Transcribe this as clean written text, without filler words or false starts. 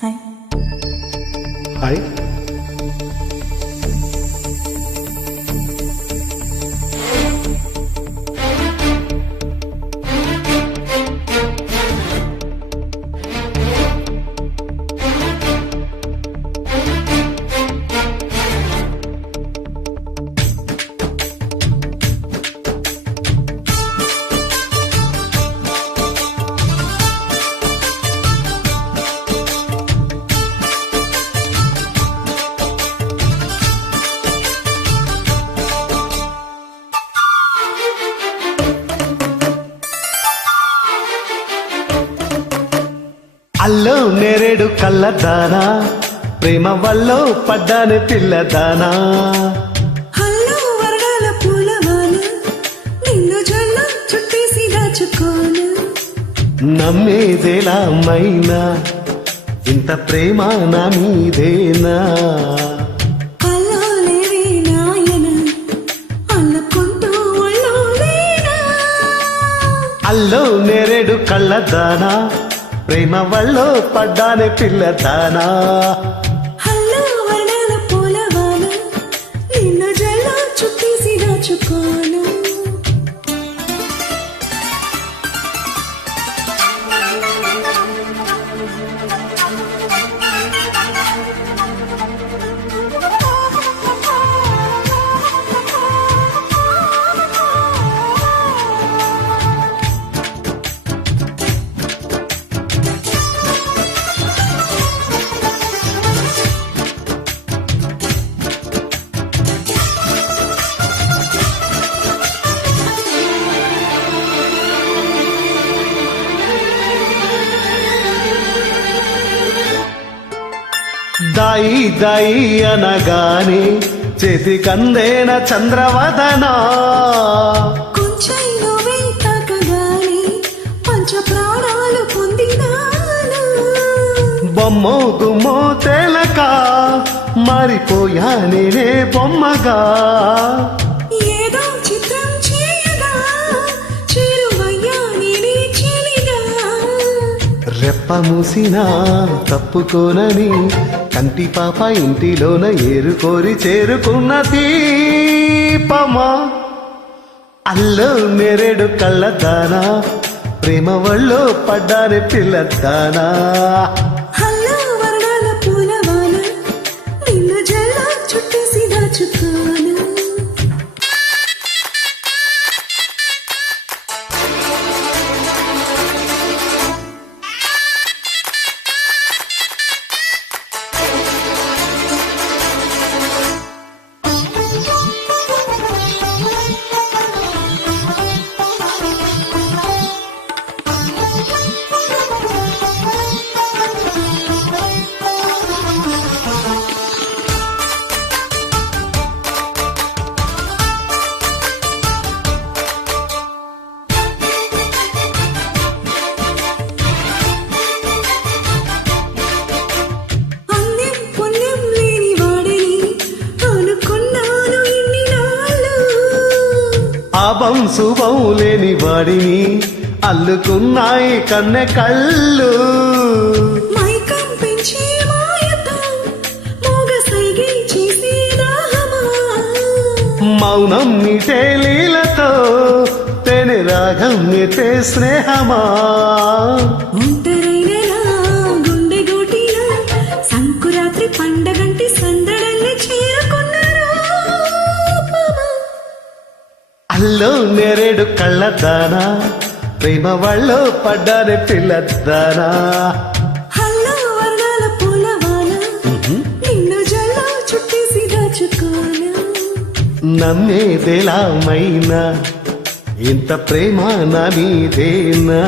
Hi. Hi. అల్లో నేరేడు కళ్ళదానా ప్రేమ వల్లో పడ్డానే పిల్లదానా. హల్లో వరడాల పూలవాన నిన్ను జల్ల చుట్టేసి దాచుకోను. నమ్మేదేలా మైనా ఇంత ప్రేమ నా మీదేనా. అల్లాలేవే నాయన అల్లుకుంటూ ఒళ్ళోనేనా. అల్లో నేరేడు కళ్ళదానా ప్రేమ వల్లో పడ్డానే పిల్లదానా. హల్లో వరడాల పూలవాన నిన్ను జల్ల చుట్టేసి దాచుకోను. దాయి దాయి అనగానే చేతి కందేన చంద్రవదనా. కొంచెం నువ్వే తాకగానే పంచ ప్రాణాలు పొందినాను. బొమ్మో గుమ్మో తేలక మారిపోయా నేనే బొమ్మగా. ఏదో చిత్రం చేయగా చేరువయ్యా నేనే చెలిగా. రెప్ప మూసినా తప్పుకోనని కంటి పాప ఇంటిలోన ఏరుకోరి చేరుకున్న దీపమా. అల్లో నేరేడు కళ్ళదానా ప్రేమ వల్లో పడ్డానే పిల్లదానా. హల్లో వరడాల పూలవాన నిన్ను జల్ల చుట్టేసి దాచుకోను. అన్యం పుణ్యం లేని వాడిని అనుకున్నాను ఇన్ని నాళ్ళు. ఆపం శుభం లేని వాడిని అల్లుకున్నాయి కన్నె కళ్ళు. మైకం పెంచే మాయతో మోగ సైగే చేసే దాహమా. మౌనం నీటే లీలతో తేనె రాగం నీతే స్నేహమా. ఒంటరైన నా గుండె గోటిన సంకురాత్రి పండగంటి సందడల్ని చేరుకున్న రూపమా. అల్లో నేరేడు కళ్ళదానా ప్రేమ వల్లో పడ్డానే పిల్లదానా. హల్లో వర్ణాల పూలవాన నిన్ను జల్ల చుట్టేసి దాచుకోను. నమ్మేదేలా మైనా ఇంత ప్రేమ నా మీదేనా.